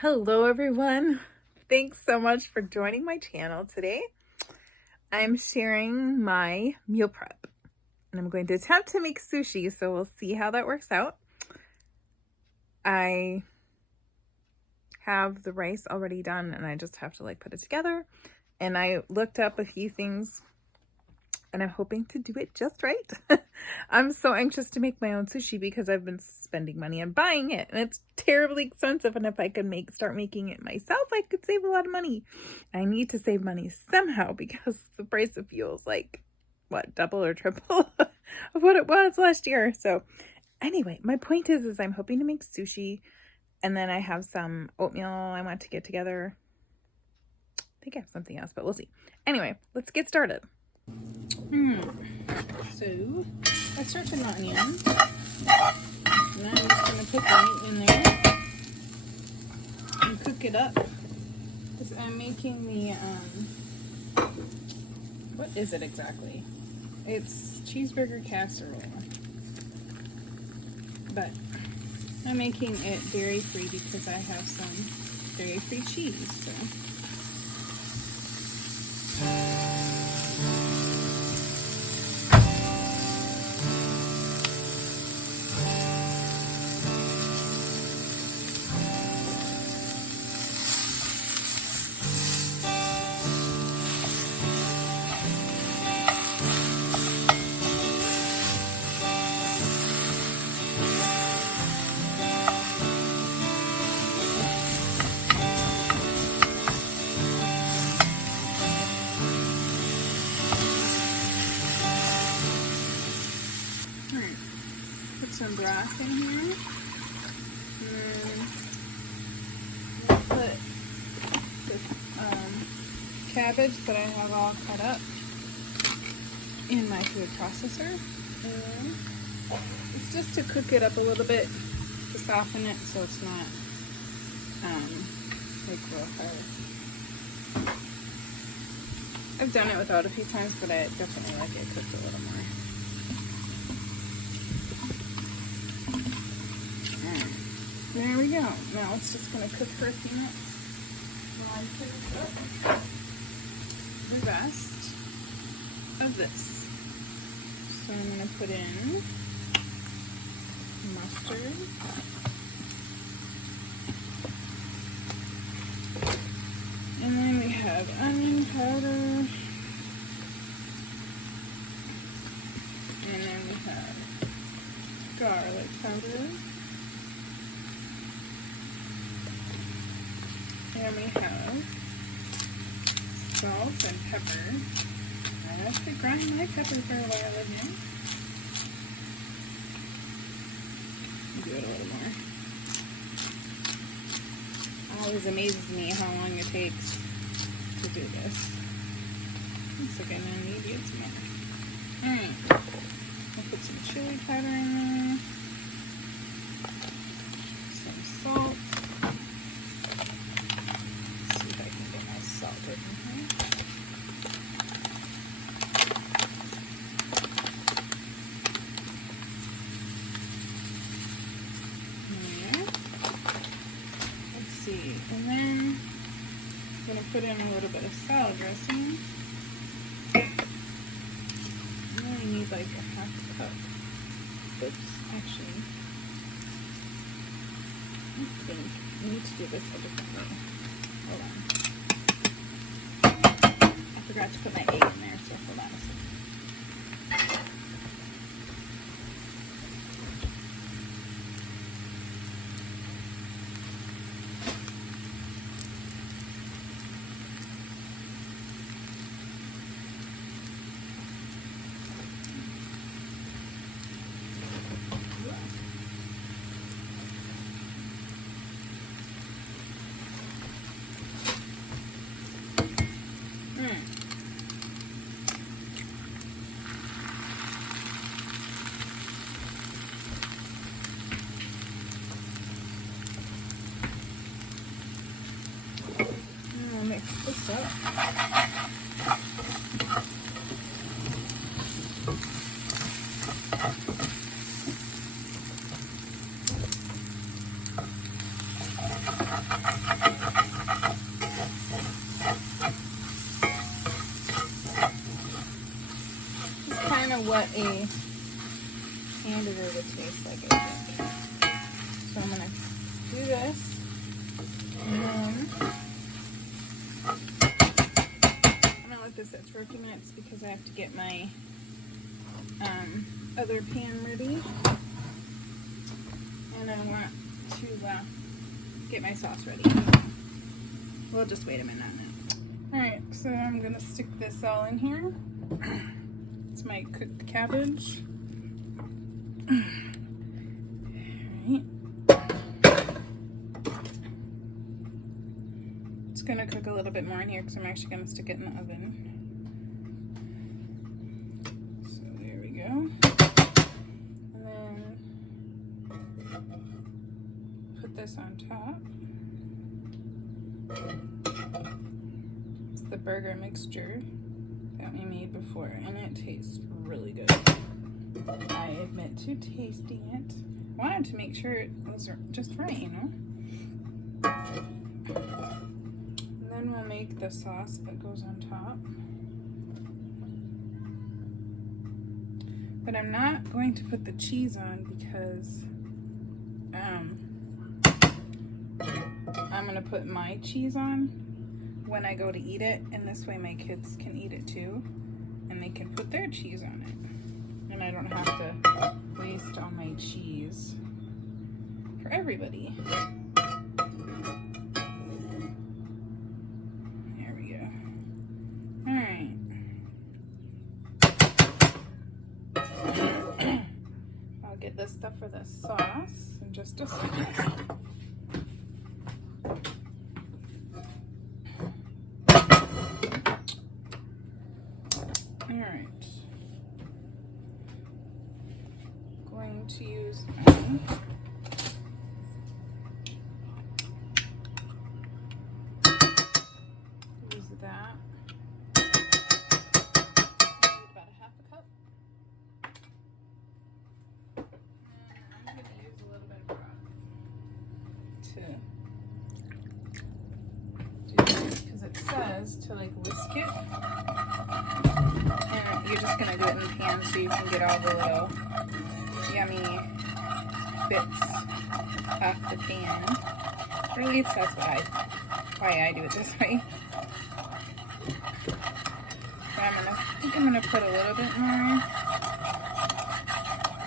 Hello everyone. Thanks so much for joining my channel today. I'm sharing my meal prep and I'm going to attempt to make sushi, so we'll see how that works out. I have the rice already done and I just have to put it together, and I looked up a few things and I'm hoping to do it just right. I'm so anxious to make my own sushi because I've been spending money on buying it and it's terribly expensive, and if I could start making it myself, I could save a lot of money. I need to save money somehow because the price of fuel is double or triple of what it was last year. So anyway, my point is I'm hoping to make sushi, and then I have some oatmeal I want to get together. I think I have something else, but we'll see. Anyway, let's get started. So let's start with an onion. And then I'm just going to put the meat in there and cook it up. I'm making the, what is it exactly? It's cheeseburger casserole. But I'm making it dairy-free because I have some dairy-free cheese. So. Put some broth in here. And put the cabbage that I have all cut up in my food processor. And it's just to cook it up a little bit, to soften it so it's not real hard. I've done it without a few times, but I definitely like it cooked a little more. There we go. Now it's just going to cook for a few minutes while I put up the rest of this. So I'm going to put in mustard, and then we have onion powder, and then we have garlic powder. And we have salt and pepper. I have to grind my pepper for a while in here. Do it a little more. It always amazes me how long it takes to do this. Looks like I'm going to need you some more. Alright. I'll put some chili powder in there. Some salt. And then I'm going to put in a little bit of salad dressing. I only need a half a cup. Oops, actually, I think I need to do this a different way. Hold on. I forgot to put my egg in there, so hold on a second. of what a hamburger would taste like, I think. So I'm gonna do this, and then I'm gonna let this sit for a few minutes because I have to get my other pan ready, and I want to get my sauce ready. We'll just wait a minute on that. Alright, so I'm gonna stick this all in here. It's my cooked cabbage. Alright. It's gonna cook a little bit more in here because I'm actually gonna stick it in the oven. So there we go. And then put this on top. It's the burger mixture that we made before, and it tastes really good. I admit to tasting it. I wanted to make sure it was just right, you know? And then we'll make the sauce that goes on top. But I'm not going to put the cheese on because I'm gonna put my cheese on when I go to eat it, and this way my kids can eat it too, and they can put their cheese on it, and I don't have to waste all my cheese for everybody. There we go. All right. I'll get this stuff for the sauce in just a second. Alright, going to use that. About a half a cup. And I'm going to use a little bit of broth to do this because it says to like whisk it. And you're just going to do it in the pan so you can get all the little yummy bits off the pan. Or at least that's why I do it this way. But I think I'm going to put a little bit more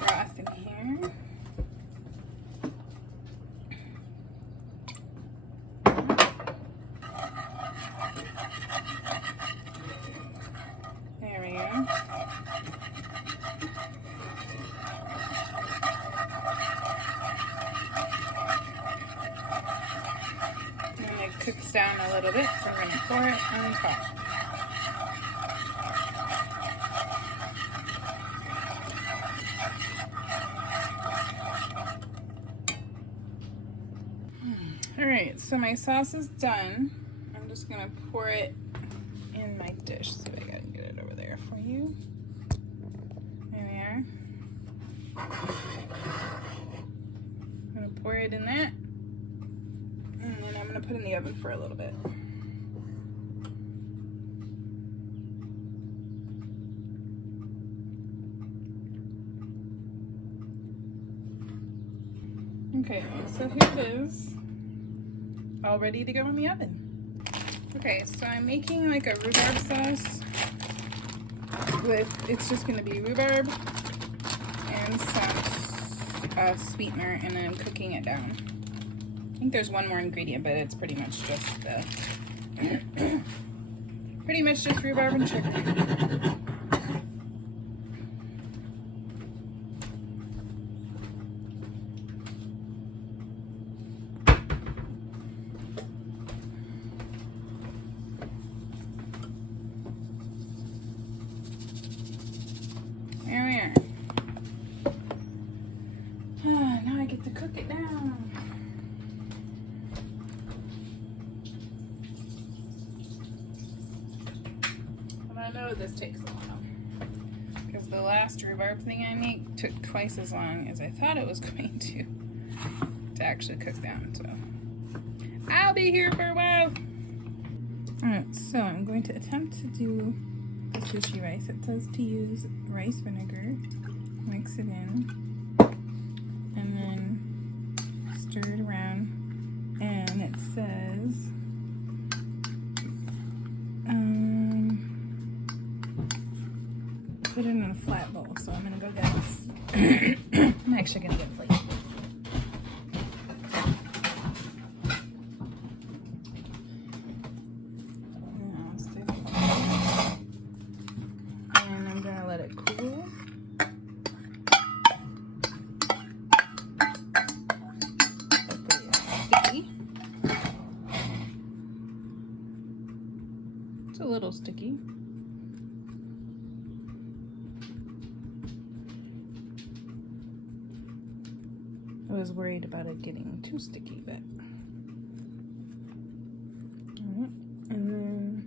broth in here. There we go. And it cooks down a little bit, so we're going to pour it on top. Alright, so my sauce is done. I'm just going to pour it in my dish. So I gotta get it over there for you. There we are. I'm going to pour it in that. And then I'm going to put it in the oven for a little bit. Okay, so here it is. All ready to go in the oven. Okay, so I'm making like a rhubarb sauce with, it's just going to be rhubarb and some sweetener, and then I'm cooking it down. I think there's one more ingredient, but it's pretty much just the pretty much just rhubarb and sugar. There we are. Now I get to cook it down. And I know this takes a while because the last rhubarb thing I made took twice as long as I thought it was going to actually cook down. So I'll be here for a while. Alright, so I'm going to attempt to do the sushi rice. It says to use rice vinegar, mix it in, and then stir it around. And it says put it in a flat bowl. So I'm gonna go get I'm actually gonna get a plate. And I'm gonna let it cool. It's a little sticky. I was worried about it getting too sticky, but alright. And then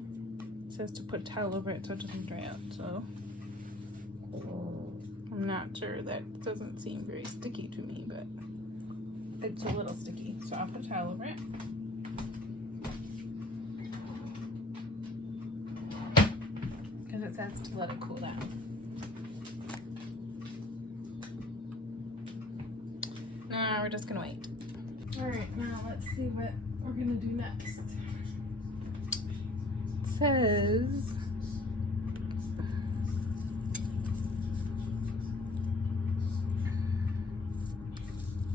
it says to put a towel over it so it doesn't dry out. So I'm not sure. That doesn't seem very sticky to me, but it's a little sticky. So I'll put a towel over it. Because it says to let it cool down. Now we're just gonna wait. Alright, now let's see what we're gonna do next. It says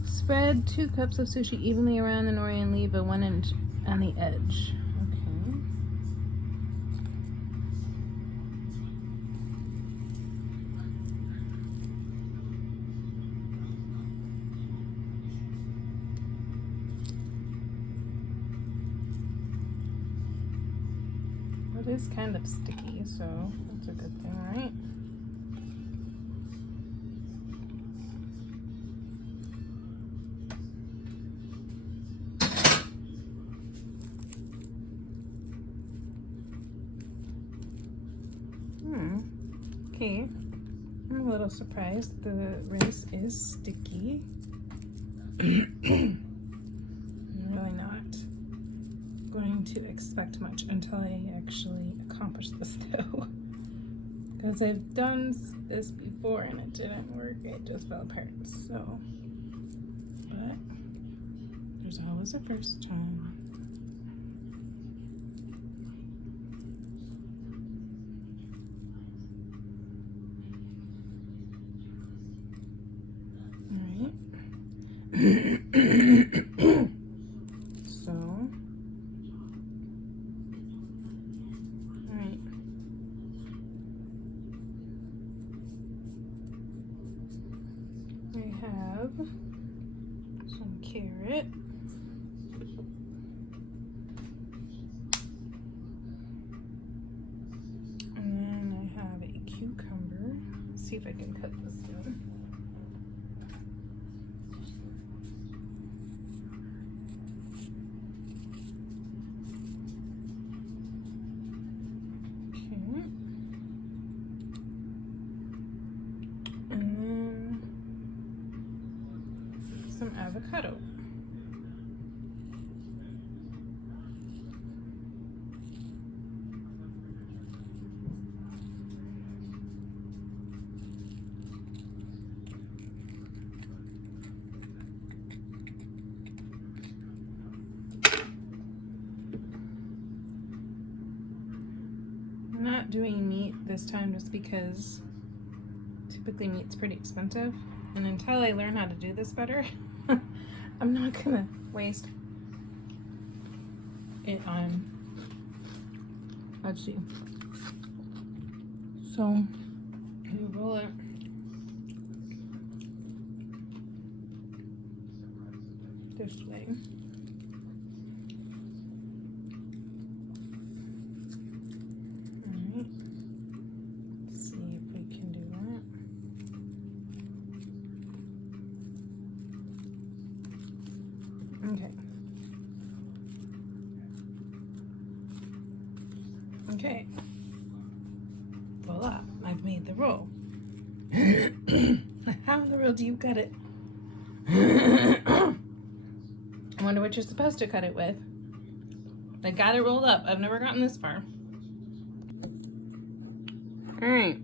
spread 2 cups of sushi evenly around the nori and leave a 1 inch on the edge. Okay. It is kind of sticky, so that's a good thing, right? Okay, I'm a little surprised. The rice is sticky. I'm really not going to expect much until I actually accomplish this though. Because I've done this before and it didn't work, it just fell apart. So, but there's always a first time. So, alright. We have some carrot. And then I have a cucumber. Let's see if I can cut this down. Some avocado. I'm not doing meat this time just because typically meat's pretty expensive, and until I learn how to do this better, I'm not gonna waste it on, let's see. So, you roll it. This way. Alright. Let's see if we can do that. Okay. Okay. Voila, I've made the roll. How in the world do you cut it? I wonder what you're supposed to cut it with. I got it rolled up. I've never gotten this far. All right,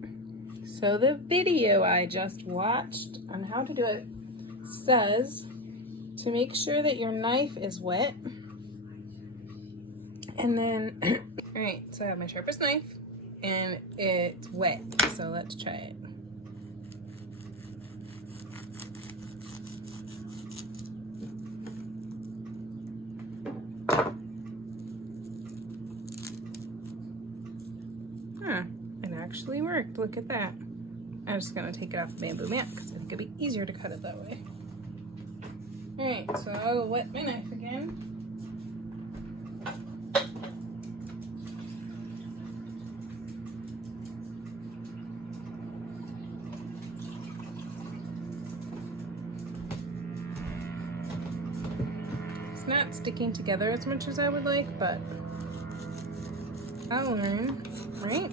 so the video I just watched on how to do it says to make sure that your knife is wet. And then, all right, so I have my sharpest knife and it's wet. So let's try it. Huh, it actually worked. Look at that. I'm just gonna take it off the bamboo mat because I think it'd be easier to cut it that way. All right, so I'll wet my knife again. It's not sticking together as much as I would like, but I'll learn, right?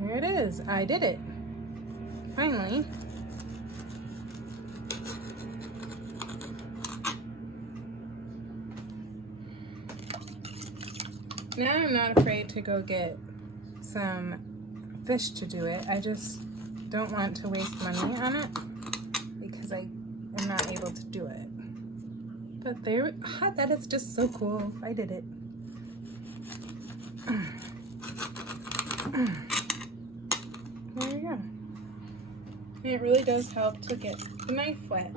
There it is. I did it. Finally. Now I'm not afraid to go get some fish to do it. I just don't want to waste money on it because I am not able to do it. But there, that is just so cool. I did it. There you go. It really does help to get the knife wet.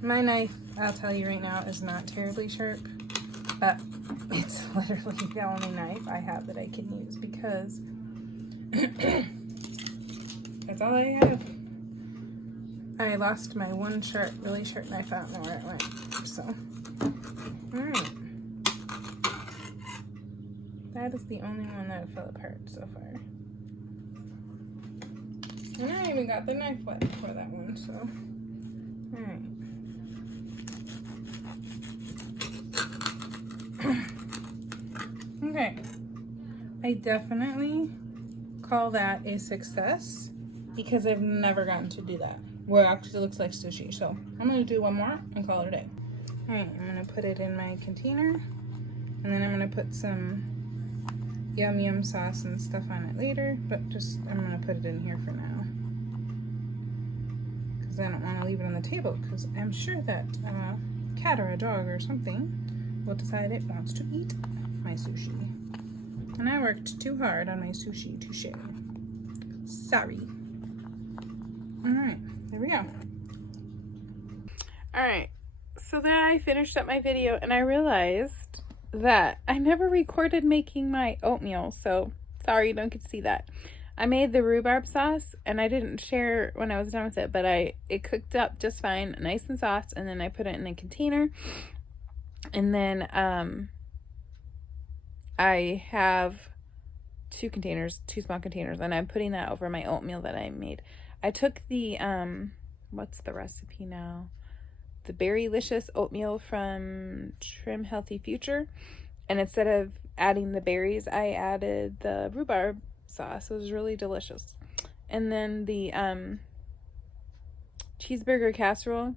My knife, I'll tell you right now, is not terribly sharp, but it's literally the only knife I have that I can use because that's all I have. I lost my one sharp, really sharp knife. I don't know where it went. So, alright. That is the only one that fell apart so far. And I even got the knife wet for that one, so. Alright. Okay. I definitely call that a success because I've never gotten to do that. Well, it actually looks like sushi, so I'm gonna do one more and call it a day. All right, I'm gonna put it in my container, and then I'm gonna put some yum sauce and stuff on it later, but just I'm gonna put it in here for now because I don't want to leave it on the table because I'm sure that a cat or a dog or something will decide it wants to eat my sushi. And I worked too hard on my sushi to share. Sorry. All right. There we go. All right, so then I finished up my video and I realized that I never recorded making my oatmeal, so sorry you don't get to see that. I made the rhubarb sauce and I didn't share when I was done with it, but it cooked up just fine, nice and soft, and then I put it in a container. And then I have two small containers, and I'm putting that over my oatmeal that I made. I took the, what's the recipe now? The Berrylicious oatmeal from Trim Healthy Future. And instead of adding the berries, I added the rhubarb sauce. It was really delicious. And then the cheeseburger casserole,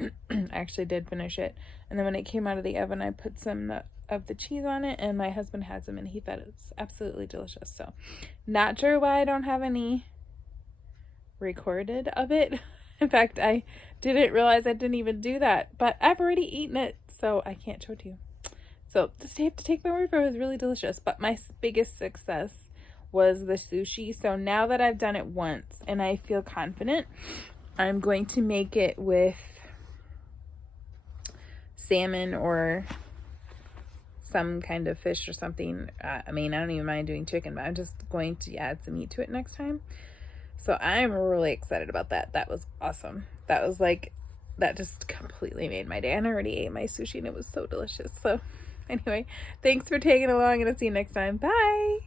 I actually did finish it. And then when it came out of the oven, I put some of the cheese on it, and my husband had some, and he thought it was absolutely delicious. So, not sure why I don't have any recorded of it. In fact, I didn't realize I didn't even do that, but I've already eaten it, so I can't show it to you. So just have to take my word for it. It was really delicious. But my biggest success was the sushi. So now that I've done it once and I feel confident, I'm going to make it with salmon or some kind of fish or something. I mean, I don't even mind doing chicken, but I'm just going to add some meat to it next time. So I'm really excited about that. That was awesome. That was like, that just completely made my day. And I already ate my sushi and it was so delicious. So anyway, thanks for tagging along, and I'll see you next time. Bye.